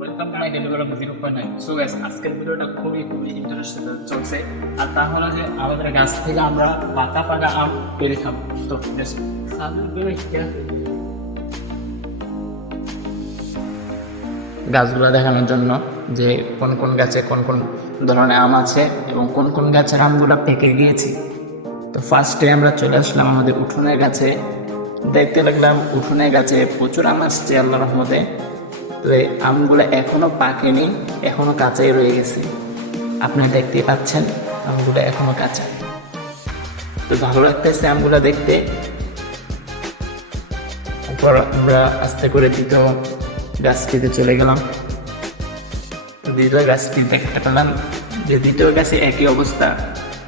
Welcome my daily blog zero point nine so guys আজকের ভিডিওটা খুবই খুবই ইন্টারেস্টিং চলছে। আর তা হলো যে আমাদের গাছ থেকে আমরা পাকা পাকা আম পেরে খাব। তো? গাছগুলো দেখানোর জন্য যে কোন কোন গাছে কোন কোন ধরনের আম আছে এবং কোন কোন গাছের আমগুলো পেকে গিয়েছে। তো ফার্স্টে আমরা চলে আসলাম আমাদের উঠোনের গাছে। দেখতে লাগলাম উঠোনের গাছে প্রচুর আম আসছে আল্লাহ রহমতে। তো এই আমগুলো এখনও পাকেনি এখনও কাঁচাই রয়ে গেছে। আপনারা দেখতে পাচ্ছেন, আমগুলো এখনও কাঁচা। তো ভালো লাগতেছে আমগুলো দেখতে। তারপর আমরা আস্তে করে দ্বিতীয় গাছটিতে চলে গেলাম। দ্বিতীয় গাছটি দেখতে পেলাম যে দ্বিতীয় গাছে একই অবস্থা।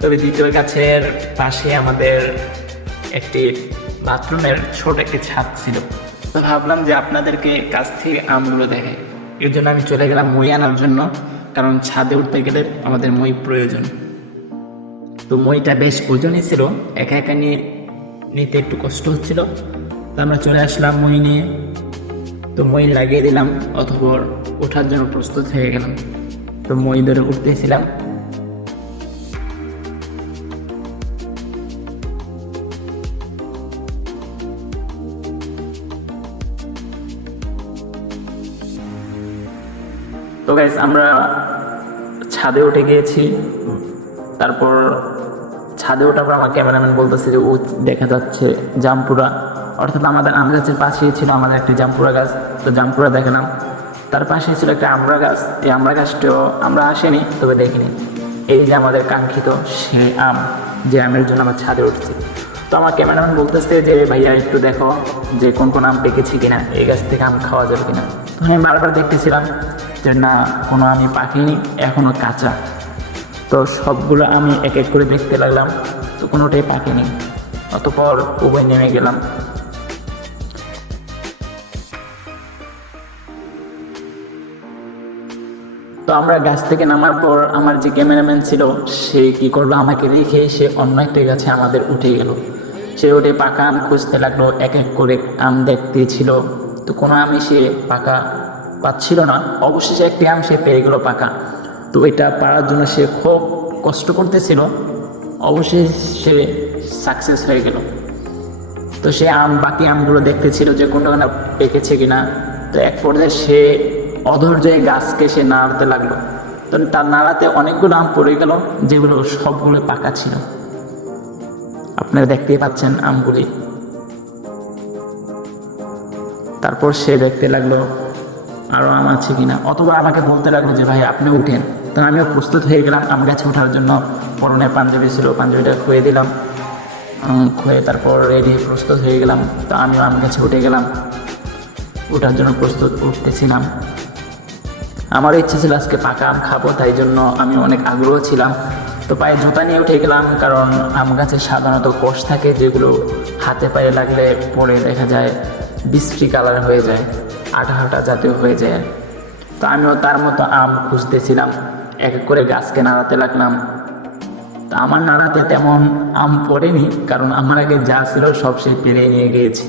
তবে দ্বিতীয় গাছের পাশে আমাদের একটি বাথরুমের ছোট একটি ছাদ ছিল। তো ভাবলাম যে আপনাদেরকে কাছ থেকে আমগুলো দেখে। এর জন্য আমি চলে গেলাম মই আনার জন্য, কারণ ছাদে উঠতে গেলে আমাদের মই প্রয়োজন। তো মইটা বেশ ওজনই ছিল, একা একা নিয়ে নিতে একটু কষ্ট হচ্ছিল। তো আমরা চলে আসলাম মই নিয়ে। তো মই লাগিয়ে দিলাম অথবা ওঠার জন্য প্রস্তুত হয়ে গেলাম। তো মই ধরে উঠতেছিলাম। তো গাইস আমরা ছাদে উঠে গিয়েছি। তারপর ছাদে ওঠার পর আমার ক্যামেরাম্যান বলতেছে যে, ও দেখা যাচ্ছে জামপুরা। অর্থাৎ আমাদের আম গাছের পাশেই ছিল আমাদের একটি জামপুরা গাছ, তো জামপুরা দেখালাম। তার পাশেই ছিল একটা আমড়া গাছ। এই আমড়া গাছটাও আমরা আসেনি, তবে দেখিনি। এই যে আমাদের কাঙ্ক্ষিত সেই আম, যে আমের জন্য আমার ছাদে উঠছি। তো আমার ক্যামেরাম্যান বলতেছে যে, ভাইয়া, একটু দেখো যে কোন কোন আম পেকেছে কিনা, এই গাছ থেকে আম খাওয়া যাবে কিনা। তো আমি বারবার দেখতেছিলাম যে, না, কোনো আমি পাখিনি এখনও কাঁচা। তো সবগুলো আমি এক এক করে দেখতে লাগলাম, তো কোনোটাই পাকেনি। অতপর উভয় নেমে গেলাম। তো আমরা গাছ থেকে নামার পর আমার যে ক্যামেরাম্যান ছিল, সে কি করল? আমাকে রেখে সে অন্য একটা গাছে আমাদের উঠে গেল। সে উঠে পাকা আম খুঁজতে লাগল, এক এক করে আম দেখতে ছিল। তো কোনো আমি সে পাকা পাচ্ছিল না। অবশেষে একটি আম সে পেয়ে গেল পাকা। তো এটা পারার জন্য সে খুব কষ্ট করতেছিল। অবশেষে সে সাকসেস হয়ে গেল। তো সে আম, বাকি আমগুলো দেখতেছিল যে কোনটা কোনটা পেকেছে কিনা। তো এক পর্যায়ে সে অধৈর্যে গাছকে সে নাড়াতে লাগল। তো তার নাড়াতে অনেকগুলো আম পড়ে গেল, যেগুলো সবগুলো পাকা ছিল। আপনারা দেখতেই পাচ্ছেন আমগুলি তারপর সে দেখতে লাগল আরও আম আছে কিনা? অথবা আমাকে বলতে লাগল যে, ভাই, আপনি উঠেন। তো আমিও প্রস্তুত হয়ে গেলাম আম গাছে ওঠার জন্য। পরনে পাঞ্জাবি ছিল, পাঞ্জাবিটা খুয়ে দিলাম। খুয়ে তারপর রেডি প্রস্তুত হয়ে গেলাম। তো আমিও আম গাছে উঠে গেলাম। ওঠার জন্য প্রস্তুত উঠতেছিলাম। আমারও ইচ্ছে ছিল আজকে পাকা আম খাব, তাই জন্য আমি অনেক আগ্রহ ছিলাম। তো পায়ে জুতা নিয়ে উঠে গেলাম, কারণ আম গাছে সাধারণত কোষ থাকে যেগুলো হাতে পায়ে লাগলে পরে দেখা যায় বিশ্রী কালার হয়ে যায় আটা হাটা জাতীয় হয়ে যায়। তো আমিও তার মতো আম খুঁজতেছিলাম, এক এক করে গাছকে নাড়াতে লাগলাম। তা আমার নাড়াতে তেমন আম পড়েনি, কারণ আমার আগে যা ছিল সব সে পেরে নিয়ে গিয়েছি।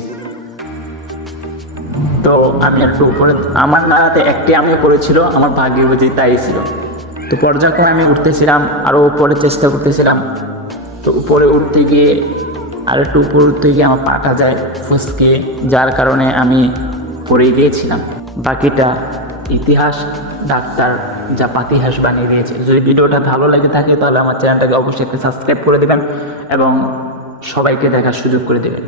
তো আমি একটু উপরে, আমার নাড়াতে একটি আমি পড়েছিল, আমার ভাগ্যে বুঝি তাই ছিল। তো পর্যায়ক্রমে আমি উঠতেছিলাম আরও উপরে চেষ্টা করতেছিলাম। তো উপরে উঠতে গিয়ে আর একটু উপরে উঠতে গিয়ে আমার পাটা যায়, ফুসকে। যার কারণে আমি পড়ে গিয়েছিলাম। বাকিটা ইতিহাস, ডাক্তার যা পাতিহাস বানিয়ে দিয়েছে। যদি ভিডিওটা ভালো লেগে থাকে তাহলে আমার চ্যানেলটাকে অবশ্যই একটু সাবস্ক্রাইব করে দেবেন এবং সবাইকে দেখার সুযোগ করে দেবেন।